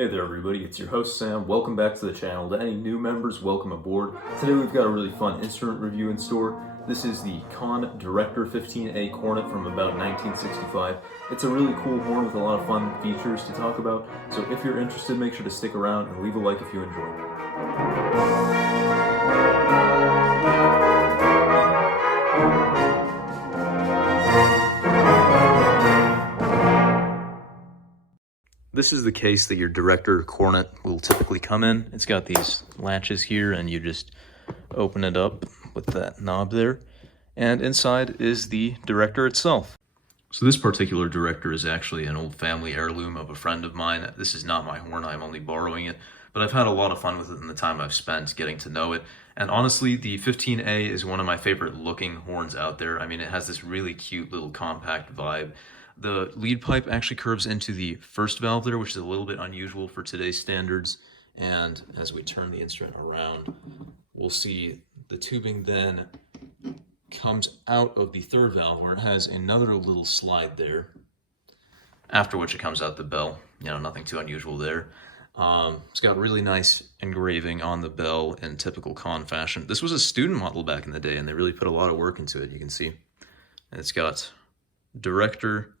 Hey there everybody, it's your host Sam. Welcome back to the channel. To any new members, welcome aboard. Today we've got a really fun instrument review in store. This is the Conn Director 15A Cornet from about 1965. It's a really cool horn with a lot of fun features to talk about, so if you're interested, make sure to stick around and leave a like if you enjoy. This is the case that your Director Cornet will typically come in. It's got these latches here, and you just open it up with that knob there. And inside is the Director itself. So this particular Director is actually an old family heirloom of a friend of mine. This is not my horn, I'm only borrowing it, but I've had a lot of fun with it in the time I've spent getting to know it. And honestly, the 15A is one of my favorite looking horns out there. I mean, it has this really cute little compact vibe. The lead pipe actually curves into the first valve there, which is a little bit unusual for today's standards. And as we turn the instrument around, we'll see the tubing then comes out of the third valve where it has another little slide there, after which it comes out the bell. You know, nothing too unusual there. It's got really nice engraving on the bell in typical Conn fashion. This was a student model back in the day, and they really put a lot of work into it, you can see. And it's got Director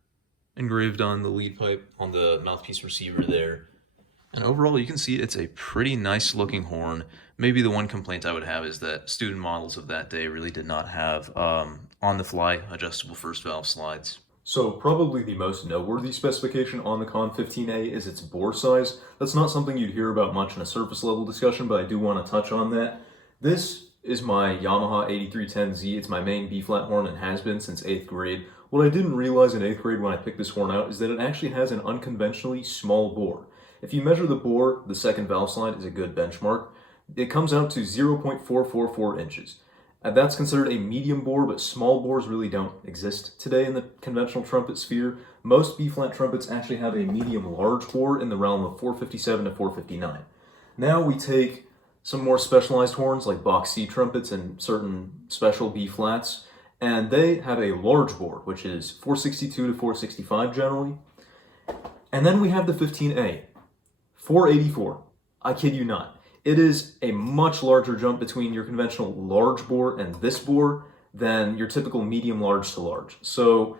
engraved on the lead pipe on the mouthpiece receiver there. And overall, you can see it's a pretty nice looking horn. Maybe the one complaint I would have is that student models of that day really did not have on-the-fly adjustable first valve slides. So probably the most noteworthy specification on the Conn 15A is its bore size. That's not something you'd hear about much in a surface level discussion, but I do want to touch on that. This is my Yamaha 8310Z. It's my main B-flat horn and has been since 8th grade. What I didn't realize in 8th grade when I picked this horn out is that it actually has an unconventionally small bore. If you measure the bore, the second valve slide is a good benchmark. It comes out to 0.444 inches. That's considered a medium bore, but small bores really don't exist today in the conventional trumpet sphere. Most B-flat trumpets actually have a medium-large bore in the realm of 457 to 459. Now we take some more specialized horns like box C trumpets and certain special B-flats, and they have a large bore, which is 462 to 465 generally. And then we have the 15A, 484. I kid you not. It is a much larger jump between your conventional large bore and this bore than your typical medium large to large. So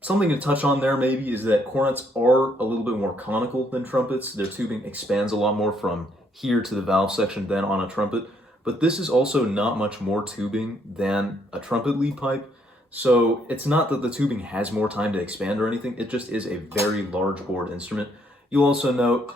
something to touch on there maybe is that cornets are a little bit more conical than trumpets. Their tubing expands a lot more from here to the valve section than on a trumpet. But this is also not much more tubing than a trumpet lead pipe. So it's not that the tubing has more time to expand or anything. It just is a very large bored instrument. You'll also note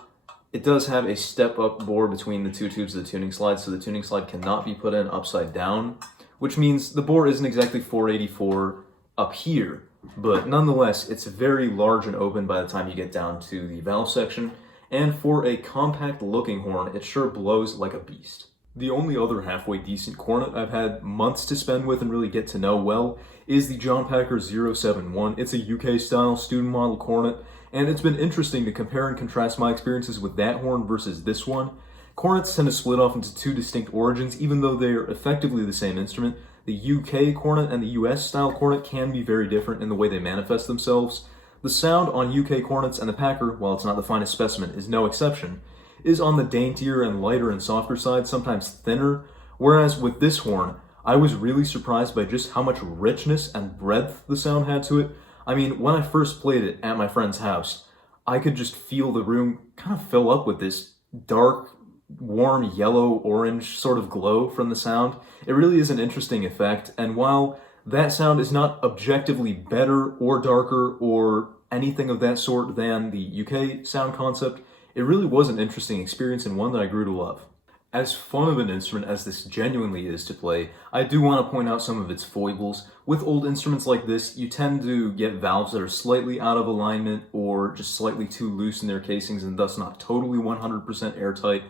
it does have a step-up bore between the two tubes of the tuning slide, so the tuning slide cannot be put in upside down, which means the bore isn't exactly 484 up here, but nonetheless, it's very large and open by the time you get down to the valve section, and for a compact-looking horn, it sure blows like a beast. The only other halfway decent cornet I've had months to spend with and really get to know well is the John Packer 071. It's a UK-style student model cornet, and it's been interesting to compare and contrast my experiences with that horn versus this one. Cornets tend to split off into two distinct origins, even though they are effectively the same instrument. The UK cornet and the US style cornet can be very different in the way they manifest themselves. The sound on UK cornets and the Packer, while it's not the finest specimen, is no exception, is on the daintier and lighter and softer side, sometimes thinner, whereas with this horn, I was really surprised by just how much richness and breadth the sound had to it. I mean, when I first played it at my friend's house, I could just feel the room kind of fill up with this dark, warm, yellow-orange sort of glow from the sound. It really is an interesting effect, and while that sound is not objectively better or darker or anything of that sort than the UK sound concept, it really was an interesting experience and one that I grew to love. As fun of an instrument as this genuinely is to play, I do want to point out some of its foibles. With old instruments like this, you tend to get valves that are slightly out of alignment or just slightly too loose in their casings and thus not totally 100% airtight.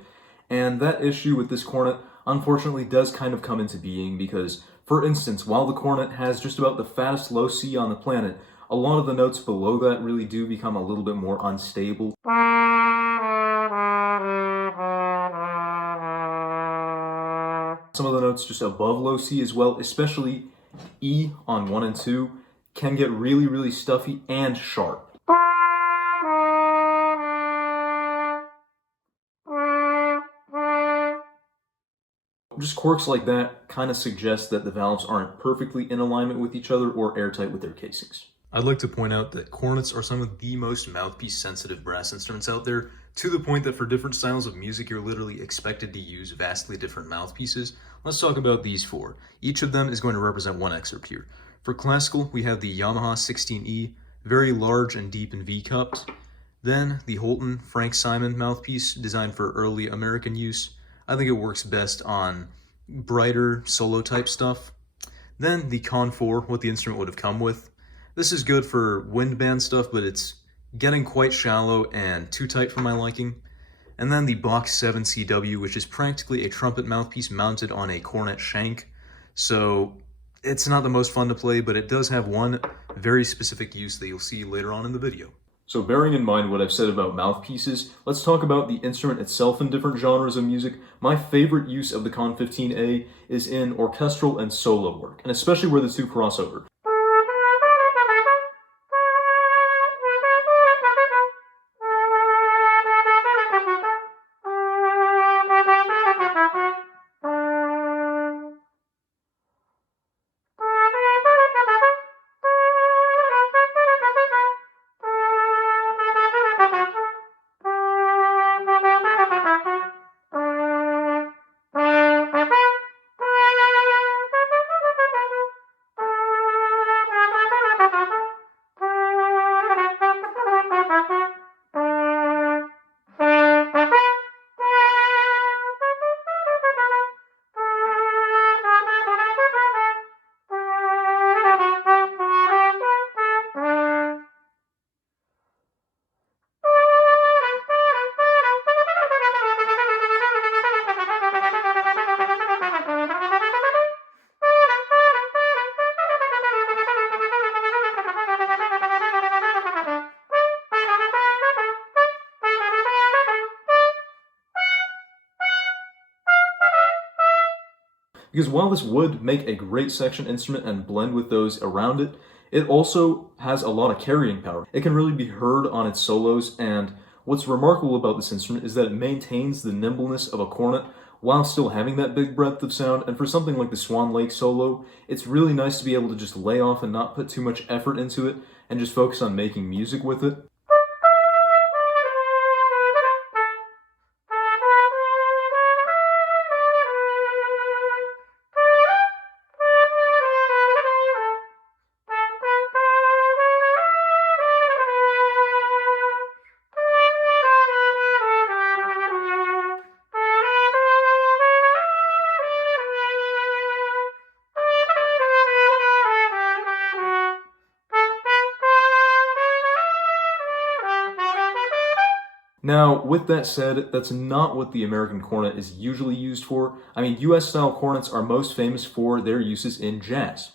And that issue with this cornet, unfortunately, does kind of come into being because, for instance, while the cornet has just about the fattest low C on the planet, a lot of the notes below that really do become a little bit more unstable. Some of the notes just above low C as well, especially E on 1 and 2, can get really, really stuffy and sharp. Just quirks like that kind of suggest that the valves aren't perfectly in alignment with each other or airtight with their casings. I'd like to point out that cornets are some of the most mouthpiece sensitive brass instruments out there, to the point that for different styles of music you're literally expected to use vastly different mouthpieces. Let's talk about these four. Each of them is going to represent one excerpt here. For classical, we have the Yamaha 16E, very large and deep and V-cupped. Then the Holton Frank Simon mouthpiece, designed for early American use. I think it works best on brighter solo type stuff. Then the Conn 4, what the instrument would have come with. This is good for wind band stuff, but it's getting quite shallow and too tight for my liking. And then the Box 7 CW, which is practically a trumpet mouthpiece mounted on a cornet shank. So it's not the most fun to play, but it does have one very specific use that you'll see later on in the video. So bearing in mind what I've said about mouthpieces, let's talk about the instrument itself in different genres of music. My favorite use of the Conn 15A is in orchestral and solo work, and especially where the two cross over. Because while this would make a great section instrument and blend with those around it, it also has a lot of carrying power. It can really be heard on its solos, and what's remarkable about this instrument is that it maintains the nimbleness of a cornet while still having that big breadth of sound. And for something like the Swan Lake solo, it's really nice to be able to just lay off and not put too much effort into it and just focus on making music with it. Now, with that said, that's not what the American cornet is usually used for. I mean, US-style cornets are most famous for their uses in jazz.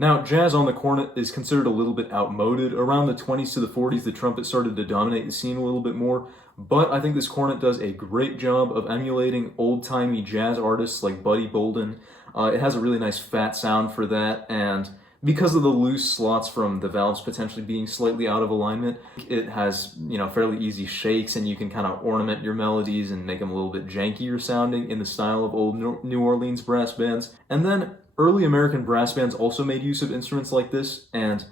Now, jazz on the cornet is considered a little bit outmoded. Around the 20s to the 40s, the trumpet started to dominate the scene a little bit more, but I think this cornet does a great job of emulating old-timey jazz artists like Buddy Bolden. It has a really nice fat sound for that, and because of the loose slots from the valves potentially being slightly out of alignment, it has, fairly easy shakes, and you can kind of ornament your melodies and make them a little bit jankier sounding in the style of old New Orleans brass bands. And then early American brass bands also made use of instruments like this, and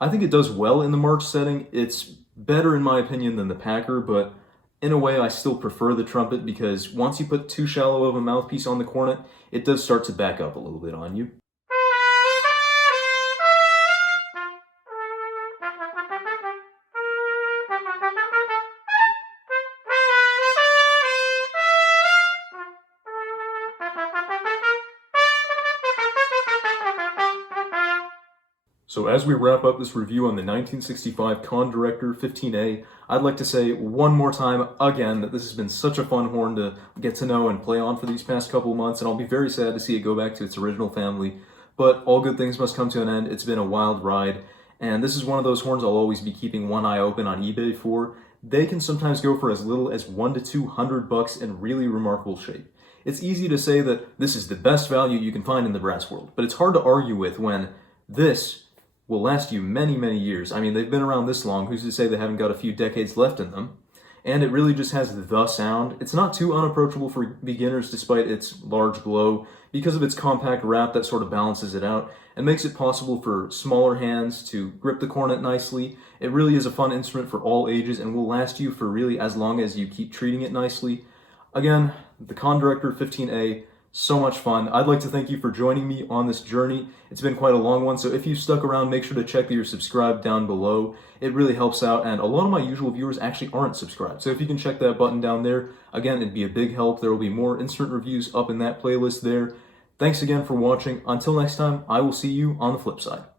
I think it does well in the march setting. It's better, in my opinion, than the Packer, but in a way I still prefer the trumpet because once you put too shallow of a mouthpiece on the cornet, it does start to back up a little bit on you. So as we wrap up this review on the 1965 Conn Director 15A, I'd like to say one more time again that this has been such a fun horn to get to know and play on for these past couple of months, and I'll be very sad to see it go back to its original family. But all good things must come to an end. It's been a wild ride, and this is one of those horns I'll always be keeping one eye open on eBay for. They can sometimes go for as little as $100 to $200 in really remarkable shape. It's easy to say that this is the best value you can find in the brass world, but it's hard to argue with when this will last you many, many years. I mean, they've been around this long, who's to say they haven't got a few decades left in them? And it really just has the sound. It's not too unapproachable for beginners despite its large glow, because of its compact wrap that sort of balances it out and makes it possible for smaller hands to grip the cornet nicely. It really is a fun instrument for all ages and will last you for really as long as you keep treating it nicely. Again, the Conn Director 15A, so much fun. I'd like to thank you for joining me on this journey. It's been quite a long one, so if you stuck around, make sure to check that you're subscribed down below. It really helps out, and a lot of my usual viewers actually aren't subscribed, so if you can check that button down there, again, it'd be a big help. There will be more instrument reviews up in that playlist there. Thanks again for watching. Until next time, I will see you on the flip side.